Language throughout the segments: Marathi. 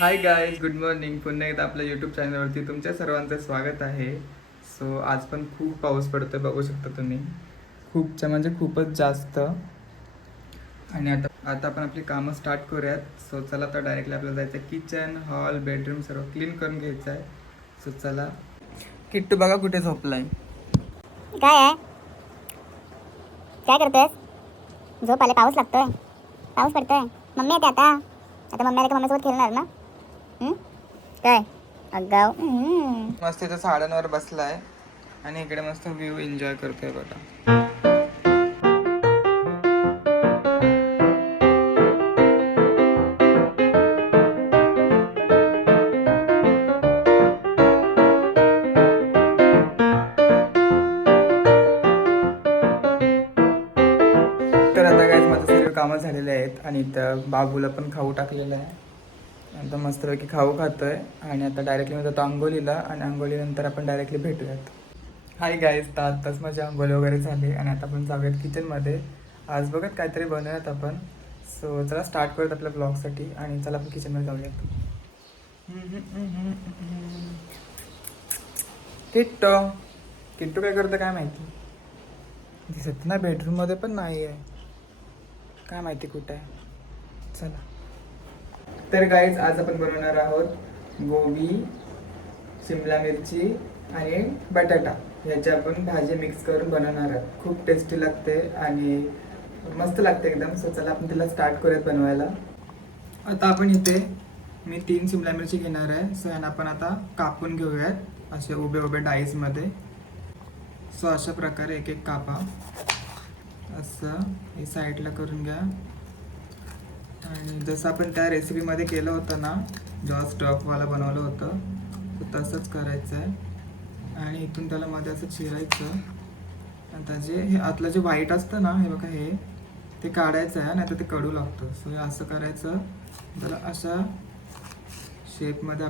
Hi guys, good morning. पुन्हा एकदा आपल्या यूट्यूब चॅनलवरती तुमच्या सर्वांचं स्वागत आहे. सो आज पण खूप पाऊस पडतो आहे, बघू शकता तुम्ही. म्हणजे खूपच जास्त. आणि आता आपण आपली कामं स्टार्ट करूयात. सो चला, तर डायरेक्टली आपल्याला जायचं आहे किचन, हॉल, बेडरूम सर्व क्लीन करून घ्यायचं आहे. सो चला. किट्टू बघा कुठे झोपलाय. काय आहे? काय करतेस? झोप आले, पाऊस लागतोय, पाऊस पडतोय. मम्मी येते आता. आता मम्मी आले की मम्मीसोबत खेळणार ना? काय अगाव. मस्त इथं झाडांवर बसलाय आणि इकडे मस्त व्ह्यू एन्जॉय करतोय बघा. तर आता काय माझं सर्व कामं झालेले आहेत आणि इथं बाबूला पण खाऊ टाकलेलं आहे. आता मस्तपैकी खाऊ खातोय आणि आता डायरेक्टली मी जातो अंघोलीला आणि अंघोलीनंतर आपण डायरेक्टली भेटूयात. हाय गाईज, तर आत्ताच माझी अंघोली वगैरे झाली आणि आता आपण जाऊयात किचनमध्ये. आज बघत काहीतरी बनवूयात आपण. सो चला स्टार्ट करूयात आपल्या ब्लॉगसाठी आणि चला आपण किचनमध्ये जाऊयात. किट्टू किट्टू काय करतं काय माहिती. दिसत ना, बेडरूममध्ये पण नाही आहे, काय माहिती कुठे आहे. चला. तर गाईज, आज आपण बनवणार आहोत गोबी, शिमला मिरची आणि बटाटा ह्याची आपण भाजी मिक्स करून बनवणार आहोत. खूप टेस्टी लागते आणि मस्त लागते एकदम. सो चला आपण तिला स्टार्ट करूयात बनवायला. आता आपण इथे मी 3 शिमला मिरची घेणार आहे. सो यांना आपण आता कापून घेऊयात असे उभे उभे डाईसमध्ये. सो अशा प्रकारे एक एक कापा. असं हे साईडला करून घ्या. आणि जसं आपण त्या रेसिपीमध्ये केलं होतं ना, जेव्हा स्टफवाला बनवलं होतं, तर तसंच करायचं आहे. आणि इथून त्याला मध्ये असं चिरायचं. आता हे आतलं जे व्हाईट असतं ना, हे बघा, हे ते काढायचं आहे, नाही तर ते कडू लागतं. सो हे असं करायचं. त्याला अशा शेपमध्ये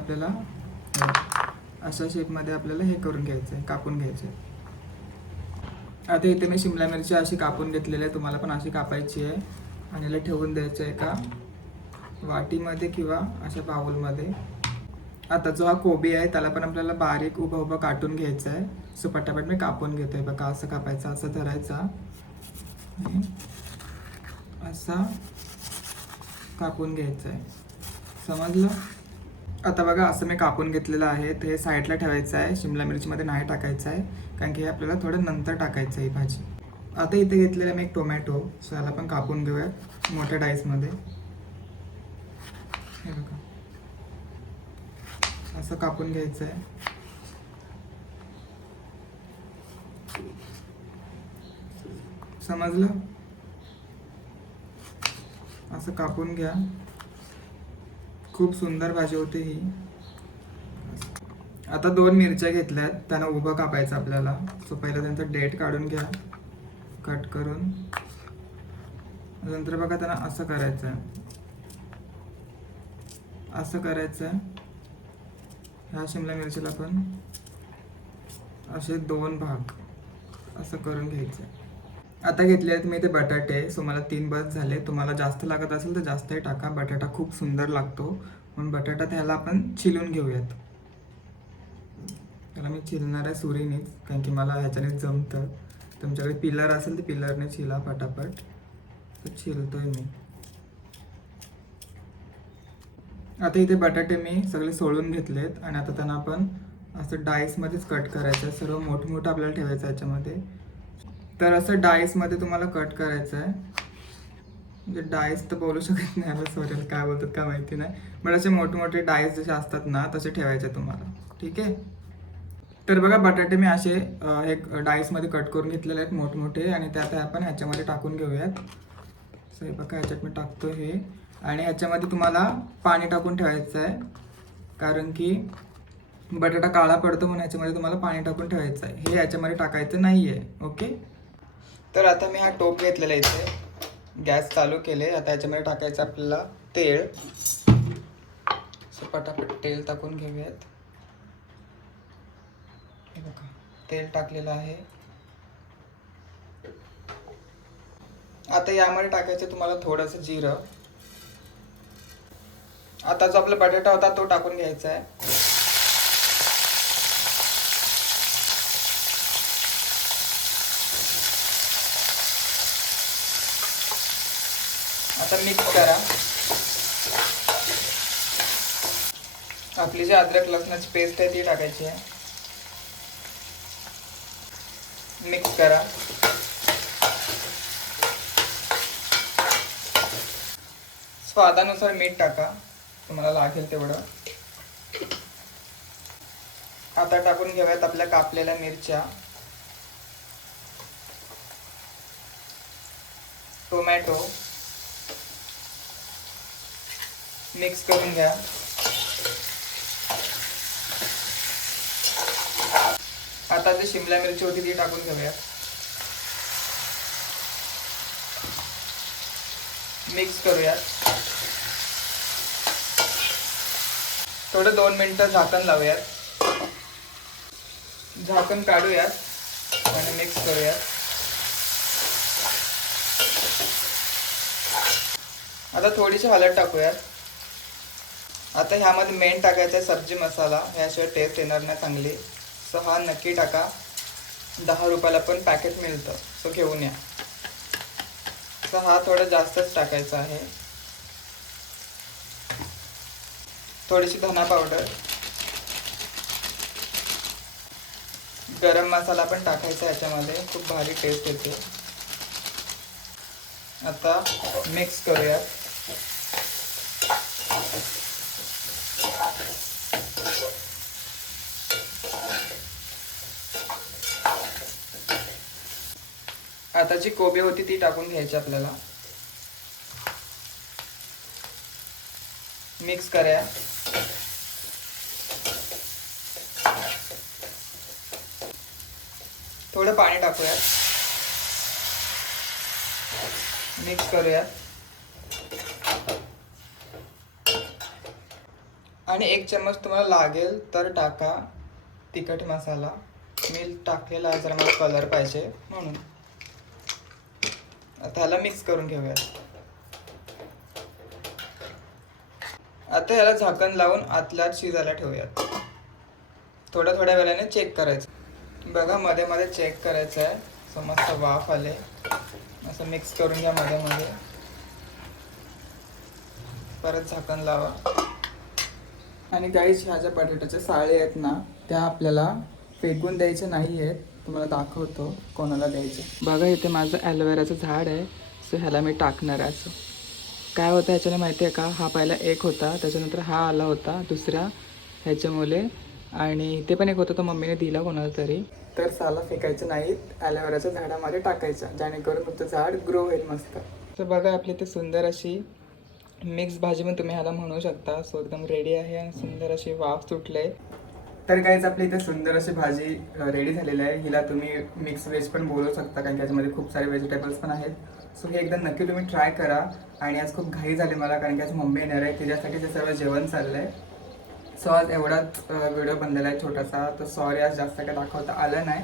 आपल्याला हे करून घ्यायचं आहे, कापून घ्यायचं आहे. आता इथे मी शिमला मिरची अशी कापून घेतलेली आहे. तुम्हाला पण अशी कापायची आहे आणि याला ठेवून द्यायचं आहे एका वाटीमध्ये किंवा अशा बाउलमध्ये. आता जो हा कोबी आहे त्याला पण आपल्याला बारीक उभं उभं काटून घ्यायचं आहे. सो पटापट मी कापून घेतो आहे बघा. असं कापायचं, असं धरायचा, असा कापून घ्यायचं आहे. समजलं? आता बघा, असं मी कापून घेतलेलं आहे. ते साईडला ठेवायचं आहे, शिमला मिरचीमध्ये नाही टाकायचं आहे, कारण की हे आपल्याला थोडं नंतर टाकायचं आहे ही भाजी. आता इथे घेतलेलं मी एक टोमॅटो. सो याला पण कापून घेऊयात मोठ्या डाईसमध्ये. हे बघा, असं कापून घ्यायचं आहे. समजलं? असं कापून घ्या. खूप सुंदर भाजी होते ही. आता 2 मिरच्या घेतल्यात, त्यांना उभं कापायचं आपल्याला. सो पहिलं त्यांचं डेट काढून घ्या, कट करून. नंतर बघा, त्यांना असं करायचं आहे, असं करायचं आहे. ह्या शिमला मिरचीला पण असे 2 भाग असं करून घ्यायचं. आता घेतले आहेत मी ते बटाटे. सो मला 3 बस झाले. तुम्हाला जास्त लागत असेल तर जास्तही टाका. बटाटा खूप सुंदर लागतो म्हणून बटाटा त्याला आपण चिलून घेऊयात. त्याला मी चिलणार आहे सुरीनेच, कारण की मला ह्याच्यानेच जमतं. तुमच्याकडे पिलर असेल तर पिलरने चिला पटापट. तर चिलतोय मी. आता इथे बटाटे मी सगळे सोलून घेतलेत आणि आता त्यांना आपण असं डाईसमध्येच कट करायचं आहे. सर्व मोठं आपल्याला ठेवायचं आहे याच्यामध्ये. तर असं डाईसमध्ये तुम्हाला कट करायचं आहे. म्हणजे डाईस तर बोलू शकत नाही आता, सॉरी, काय बोलतात काय माहिती नाही. बट असे मोठे डाईस जसे असतात ना, तसे ठेवायचे तुम्हाला. ठीक आहे? तर बघा, बटाटे मी असे एक डाईसमध्ये कट करून घेतलेले आहेत मोठे. आणि त्यात आपण ह्याच्यामध्ये टाकून घेऊयात. सो हे बघा, ह्याच्यात मी टाकतो हे. आणि ह्याच्यामध्ये तुम्हाला पाणी टाकून ठेवायचं आहे, कारण की बटाटा काळा पडतो म्हणून ह्याच्यामध्ये तुम्हाला पाणी टाकून ठेवायचं आहे. हे याच्यामध्ये टाकायचं नाही आहे. ओके? तर आता मी हा टोप घेतलेला इथे, गॅस चालू केले. आता याच्यामध्ये टाकायचं आपल्याला तेल. सो पटापट तेल टाकून घेऊयात. हे बघा, तेल टाकलेलं आहे. आता यामध्ये टाकायचं तुम्हाला थोडंसं जिरं. आता जो आपला बटाटा होता तो टाकून घ्यायचा आहे. आता मिक्स करा. आपली जी अद्रक लसणाची पेस्ट आहे ती टाकायची आहे. मिक्स करा. स्वादानुसार मीठ टाका, तुम्हाला लागेल तेवढं. आता टाकून घेऊयात आपल्या कापलेल्या मिरच्या, टोमॅटो. मिक्स करून घ्या. आता जी शिमला मिरची होती ती टाकून घेऊया. मिक्स करूया. थोडं 2 मिनिटं झाकण लावूयात. झाकण काढूयात आणि मिक्स करूयात. आता थोडीशी हळद टाकूयात. आता ह्यामध्ये मेन टाकायचा आहे सब्जी मसाला, ह्याशिवाय टेस्ट येणार नाही चांगली. सो हा नक्की टाका. 10 रुपयाला पण पॅकेट मिळतं, सो घेऊन या. सो हा थोडा जास्तच टाकायचा आहे. थोडीशी धना पावडर, गरम मसाला पण टाकायचा ह्याच्यामध्ये, खूप भारी टेस्ट येते. आता मिक्स करूयात. आता जी कोबी होती ती टाकून घ्यायची आपल्याला. मिक्स करूया. थोडं पाणी टाकूया. मिक्स करूया. आणि 1 चम्मच तुम्हाला लागेल तर टाका तिखट मसाला. मी टाकलेला आहे जरा मला कलर पाहिजे म्हणून. आता ह्याला मिक्स करून घेऊया. आता ह्याला झाकण लावून आतल्यात शिजायला ठेवूयात. थोड्या वेळाने चेक करायचं. बघा मध्ये मध्ये चेक करायचं आहे. सो मस्त वाफ आले. असं मिक्स करून घ्या मध्ये. परत झाकण लावा. आणि गाईज ह्या ज्या बटाट्याच्या साळे आहेत ना, त्या आपल्याला फेकून द्यायचे नाही आहेत. तुम्हाला दाखवतो कोणाला द्यायचं. बघा इथे माझं ॲलोवेराचं झाड आहे. सो ह्याला मी टाकणार आहे. असं काय होतं ह्याच्याने माहिती आहे का, हा पहिला एक होता, त्याच्यानंतर हा आला होता दुसऱ्या ह्याच्यामुळे, आणि ते पण एक होतं तो मम्मीने दिला कोणाला तरी. तर साला फेकायचं नाहीत, ॲलोवेराच्या झाडामध्ये टाकायचं, जेणेकरून तुमचं झाड ग्रो होईल मस्त. तर बघा आपली ते सुंदर अशी मिक्स भाजी पण तुम्ही ह्याला म्हणू शकता. सो एकदम रेडी आहे आणि सुंदर अशी वाफ सुटले. तर काहीच आपली इथे सुंदर अशी भाजी रेडी झालेली आहे. हिला तुम्ही मिक्स व्हेज पण बोलू शकता, कारण त्याच्यामध्ये खूप सारे व्हेजिटेबल्स पण आहेत. सो हे एकदा नक्की तुम्ही ट्राय करा. आणि आज खूप घाई झाली मला, कारण की आज मम्मी येणार आहे, तिच्यासाठी ते सर्व जेवण चाललं आहे. सो आज एवढाच व्हिडिओ बनलेला आहे छोटासा. तर सॉरी आज जास्त काय दाखवता आलं नाही.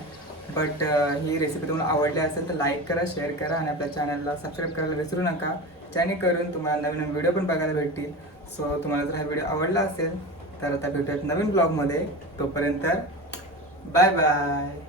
बट ही रेसिपी तुम्हाला आवडली असेल तर लाईक करा, शेअर करा आणि आपल्या चॅनलला सबस्क्राईब करायला विसरू नका, जेणेकरून तुम्हाला नवीन व्हिडिओ पण बघायला भेटतील. सो तुम्हाला जर हा व्हिडिओ आवडला असेल तर आता भेटूयात नवीन ब्लॉगमध्ये. तोपर्यंत बाय बाय.